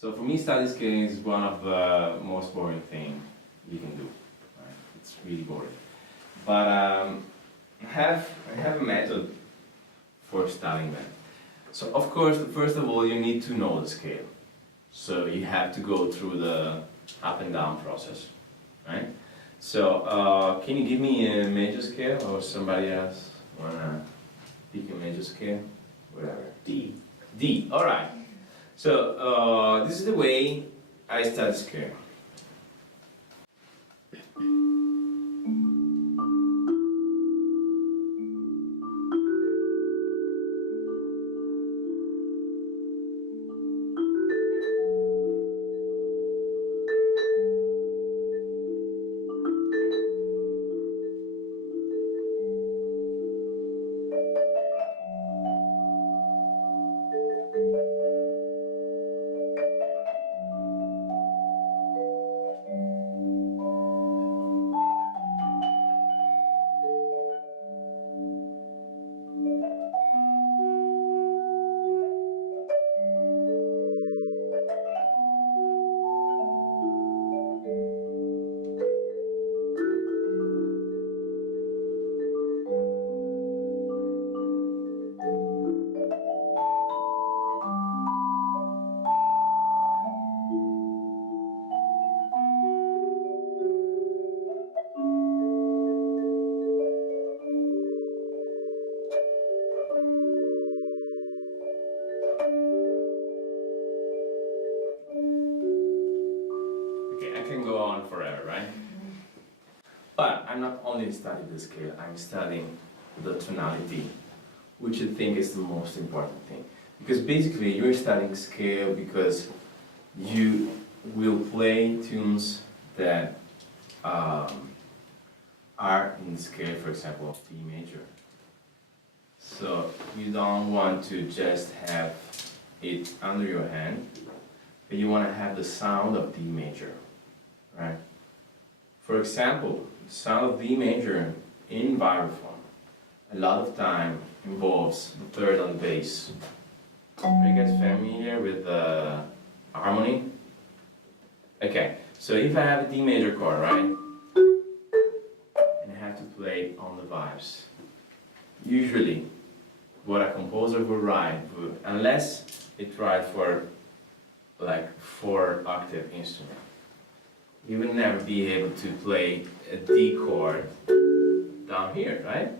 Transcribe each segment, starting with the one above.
So for me, study scaling is one of the most boring things you can do. Right? It's really boring. But I have a method for studying that. So of course, first of all, you need to know the scale. So you have to go through the up and down process, right? So can you give me a major scale, or somebody else wanna pick a major scale? Whatever. D. D. All right. So this is the way I study scale. I can go on forever, right? But I'm not only studying the scale, I'm studying the tonality, which I think is the most important thing. Because basically you're studying scale because you will play tunes that are in the scale, for example, of D major. So you don't want to just have it under your hand, but you want to have the sound of D major. Right. For example, the sound of D major in vibraphone a lot of time involves the third on the bass. Are you guys familiar with the harmony? Okay, so if I have a D major chord, right, and I have to play on the vibes, usually what a composer would write, unless it writes for like 4-octave instrument, you will never be able to play a D chord down here, right?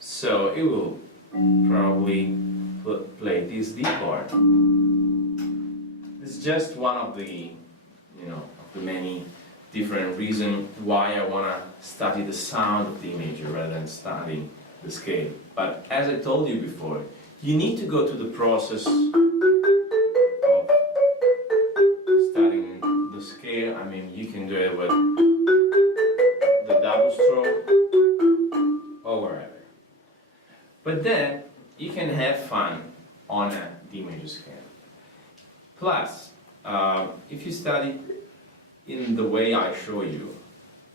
So it will probably play this D chord. It's just one of the, of the many different reasons why I want to study the sound of D major rather than studying the scale. But as I told you before, you need to go through the process scale. I mean, you can do it with the double stroke or wherever. But then you can have fun on a D major scale. Plus, if you study in the way I show you,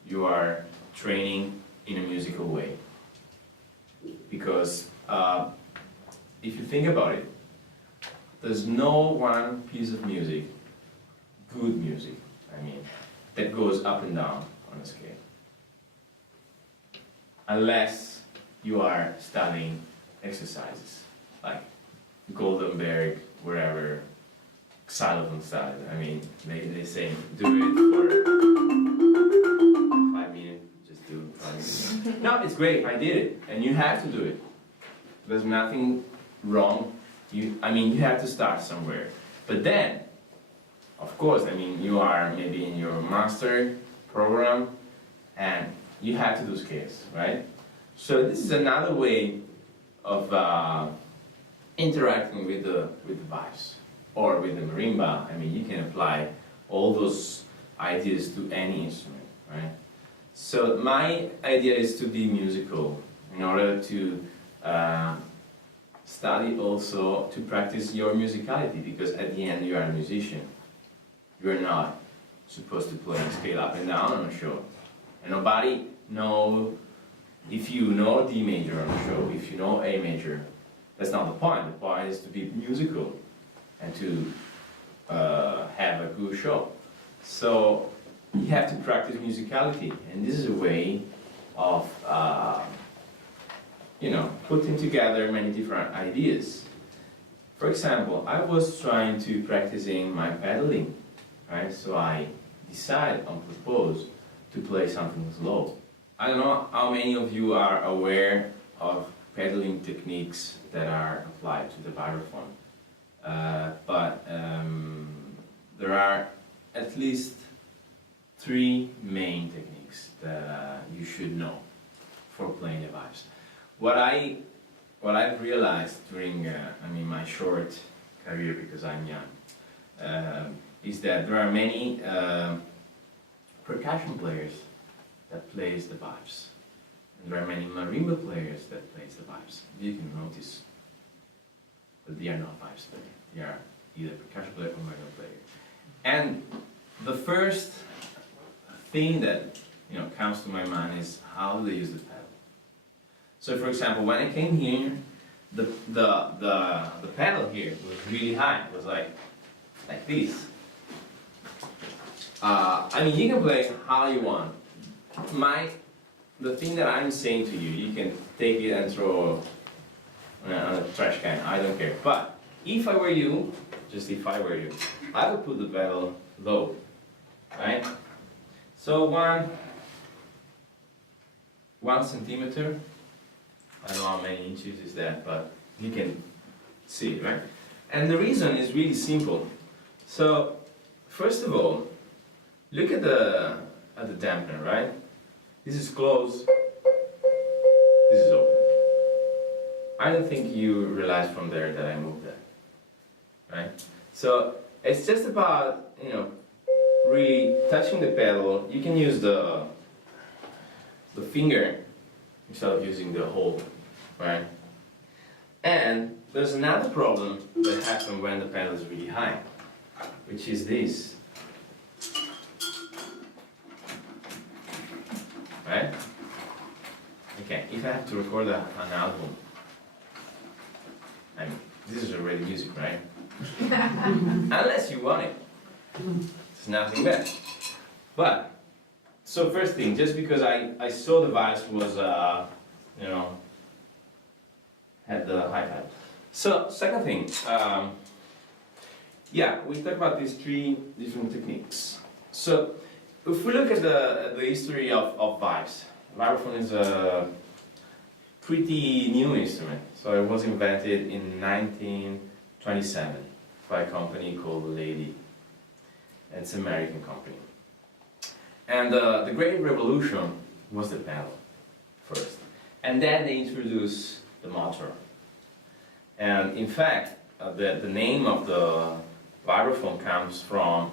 you are training in a musical way. Because if you think about it, there's no one piece of music, good music, I mean, that goes up and down on a scale. Unless you are studying exercises, like Goldenberg, wherever, xylophone style. I mean, they say, do it for 5 minutes, just do 5 minutes. No, it's great, I did it, and you have to do it. There's nothing wrong. You have to start somewhere. But then, of course, you are maybe in your master program and you have to do scales, right? So this is another way of interacting with the vibes or with the marimba. You can apply all those ideas to any instrument, right? So my idea is to be musical in order to study also to practice your musicality, because at the end you are a musician. You're not supposed to play and scale up and down on a show. And nobody knows if you know D major on a show, if you know A major. That's not the point. The point is to be musical and to cool show. So you have to practice musicality, and this is a way of putting together many different ideas. For example, I was trying to practicing my pedaling, right? So I decided on purpose to play something slow. I don't know how many of you are aware of pedaling techniques that are applied to the vibraphone, but there are at least 3 main techniques that you should know for playing the vibes. What I've realized during my short career, because I'm young, is that there are many percussion players that plays the vibes, and there are many marimba players that plays the vibes. You can notice that they are not vibes players; they are either percussion player or marimba player. And the first thing that comes to my mind is how do they use the pedal. So, for example, when I came here, the pedal here was really high. It was like this. You can play how you want. The thing that I'm saying to you, you can take it and throw on a trash can. I don't care. But if I were you, just if I were you, I would put the pedal low, right? So 1 centimeter. I don't know how many inches is that, but you can see it, right? And the reason is really simple. So, first of all, look at the dampener, right? This is closed, this is open. I don't think you realize from there that I moved that, right? So, it's just about, really touching the pedal. You can use the finger instead of using the hole, right? And there's another problem that happens when the pedal is really high, which is this. Right? Okay, if I have to record an album, this is already music, right? Unless you want it. There's nothing there. But, so first thing, just because I saw the vibes was, had the high vibe. So, second thing, we talk about these 3 different techniques. So, if we look at the history of vibes, vibraphone is a pretty new instrument. So it was invented in 1927 by a company called Lady. It's an American company. And the great revolution was the pedal first. And then they introduced the motor. And in fact, the name of the vibraphone comes from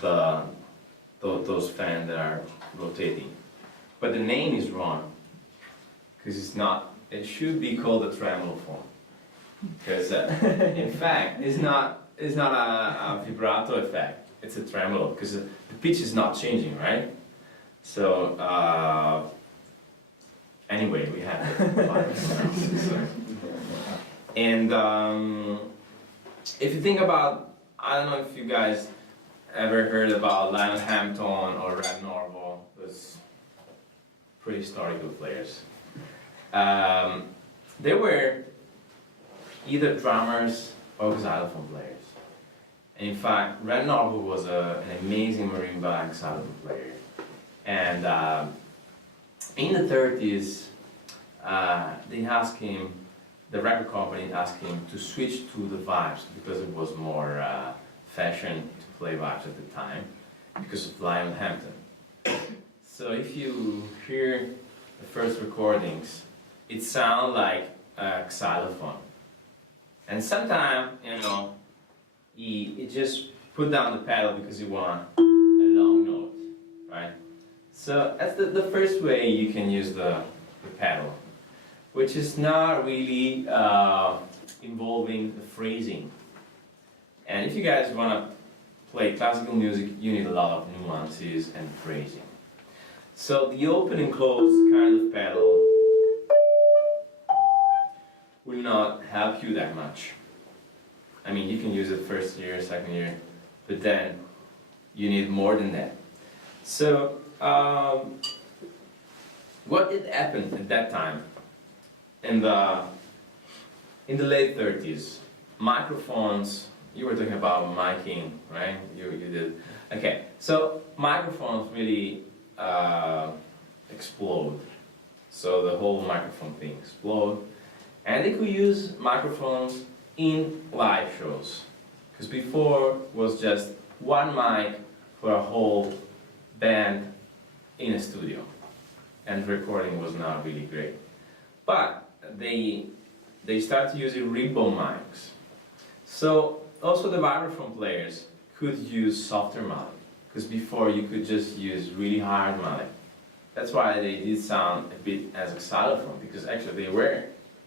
those fans that are rotating. But the name is wrong, because it should be called a tremolo phone. Because in fact, it's not a vibrato effect, it's a tremolo, because the pitch is not changing, right? So, anyway, we have it. And if you think about, I don't know if you guys ever heard about Lionel Hampton or Red Norvo, those prehistorical players. They were either drummers or xylophone players. And in fact, Red Norvo was an amazing marimba xylophone player. And in the 30s, they asked him, the record company asked him to switch to the vibes because it was more fashion to play vibes at the time because of Lionel Hampton. So if you hear the first recordings, it sounds like a xylophone. And sometimes, he just put down the pedal because he want a long note, right? So that's the first way you can use the pedal, which is not really involving the phrasing. And if you guys want to play classical music, you need a lot of nuances and phrasing. So the open and close kind of pedal will not help you that much. I mean, you can use it first year, second year, but then you need more than that. So, what did happen at that time? In the late 30s, microphones, you were talking about miking, right? You did. Okay, so microphones really explode. So the whole microphone thing explode. And they could use microphones in live shows. Because before was just one mic for a whole band in a studio. And recording was not really great. But they started using ribbon mics. So also the vibraphone players could use softer mallet. Because before you could just use really hard mallet. That's why they did sound a bit as a xylophone, because actually they were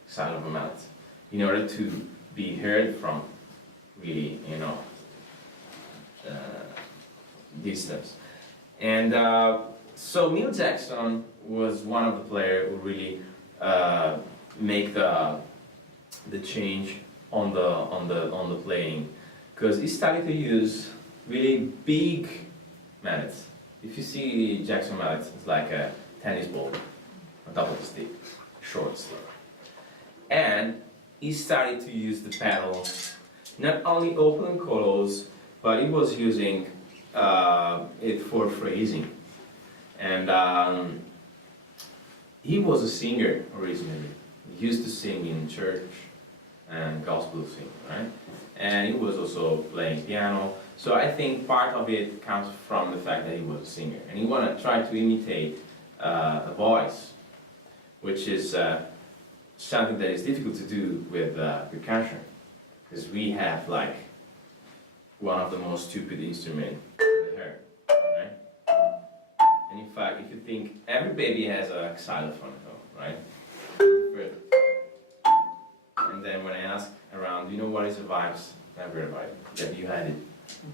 xylophone mallets in order to be heard from really, distance. And so Neil Jackson was one of the players who really make the change on the playing, because he started to use really big mallets. If you see Jackson mallets, it's like a tennis ball on top of the stick, short stick. And he started to use the pedal, not only open and close, but he was using it for phrasing. And he was a singer originally. He used to sing in church and gospel sing, right? And he was also playing piano. So I think part of it comes from the fact that he was a singer. And he wanted to try to imitate a voice, which is something that is difficult to do with percussion. Because we have like one of the most stupid instruments in the hair, right? And in fact, if you think, every baby has a xylophone at home, right? And then when I ask around, do you know what is a vibes? Everybody, that you had it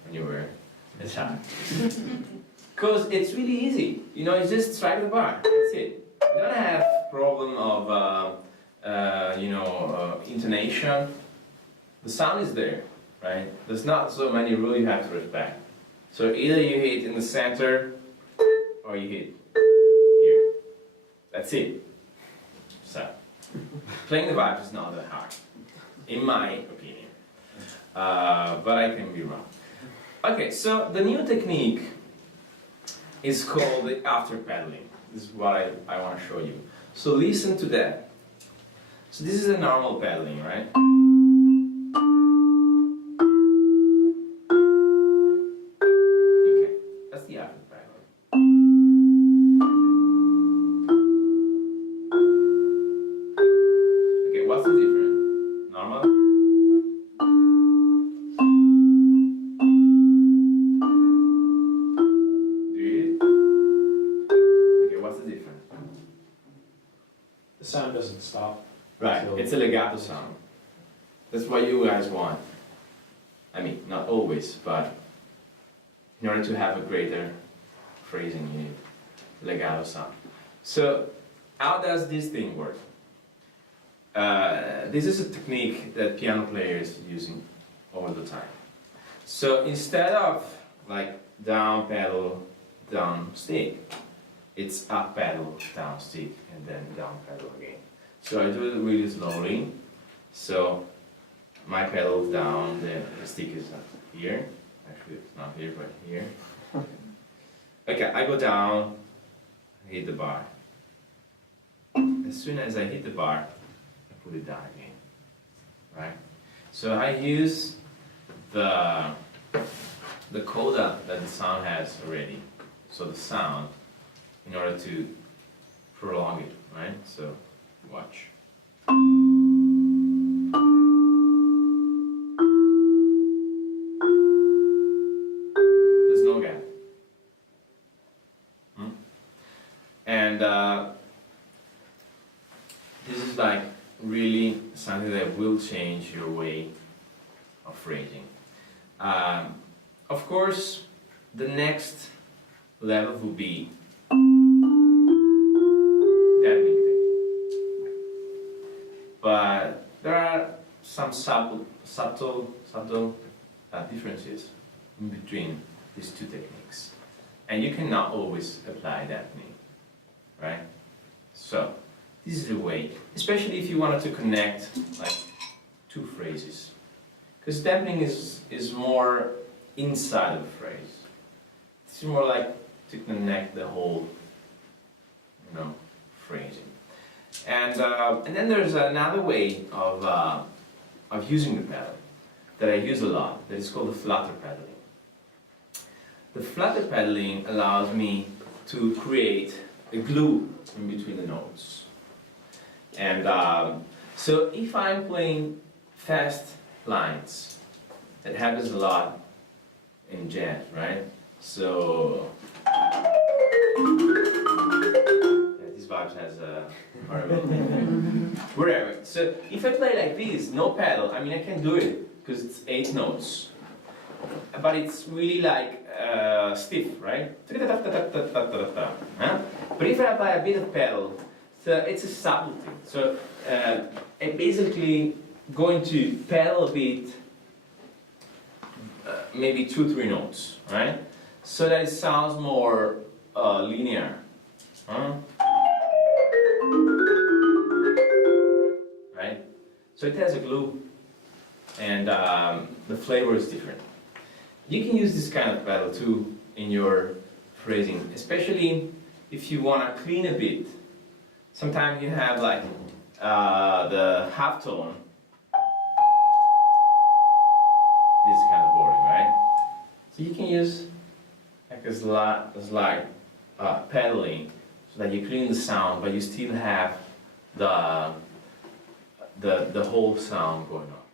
when you were a child. Because it's really easy, you just strike the bar, that's it. You don't have problem of, intonation. The sound is there, right? There's not so many rules you have to respect. So either you hit in the center, or you hit here. That's it. So, playing the vibes is not that hard, in my opinion. But I can be wrong. Okay, so the new technique is called the after pedaling. This is what I want to show you. So listen to that. So this is a normal pedaling, right? Okay, that's the after pedaling. Okay, what's the difference? Normal? Do you? Okay, what's the difference? The sound doesn't stop. Right, it's a legato sound. That's what you guys want. I mean, not always, but in order to have a greater phrasing, you need legato sound. So, how does this thing work? This is a technique that piano players using all the time. So, instead of like down pedal, down stick, it's up pedal, down stick, and then down pedal again. So I do it really slowly. So my pedal is down, the stick is up here. Actually, it's not here, but here. Okay, I go down, hit the bar. As soon as I hit the bar, I put it down again. Right? So I use the coda that the sound has already. So the sound, in order to prolong it, right? So watch. There's no gap. And this is like really something that will change your way of phrasing. Of course, the next level will be that technique. But there are some subtle differences in between these two techniques. And you cannot always apply that technique, right? So, this is the way, especially if you wanted to connect like two phrases. Because dampening is more inside of a phrase. It's more like to connect the whole, phrasing. And then there's another way of using the pedal that I use a lot, that is called the flutter pedaling. The flutter pedaling allows me to create a glue in between the notes. And so if I'm playing fast lines, that happens a lot in jazz, right? So this vibes has a whatever. So if I play like this, no pedal, I mean I can do it because it's 8 notes, but it's really like stiff, right? Huh? But if I apply a bit of pedal, so it's a subtlety. So I'm basically going to pedal a bit, maybe 2-3 notes, right? So that it sounds more linear. Huh? Right? So it has a glue, and the flavor is different. You can use this kind of pedal too in your phrasing, especially if you want to clean a bit. Sometimes you have like the half tone. This is kind of boring, right? So you can use like a slight pedaling so that you clean the sound, but you still have the whole sound going on.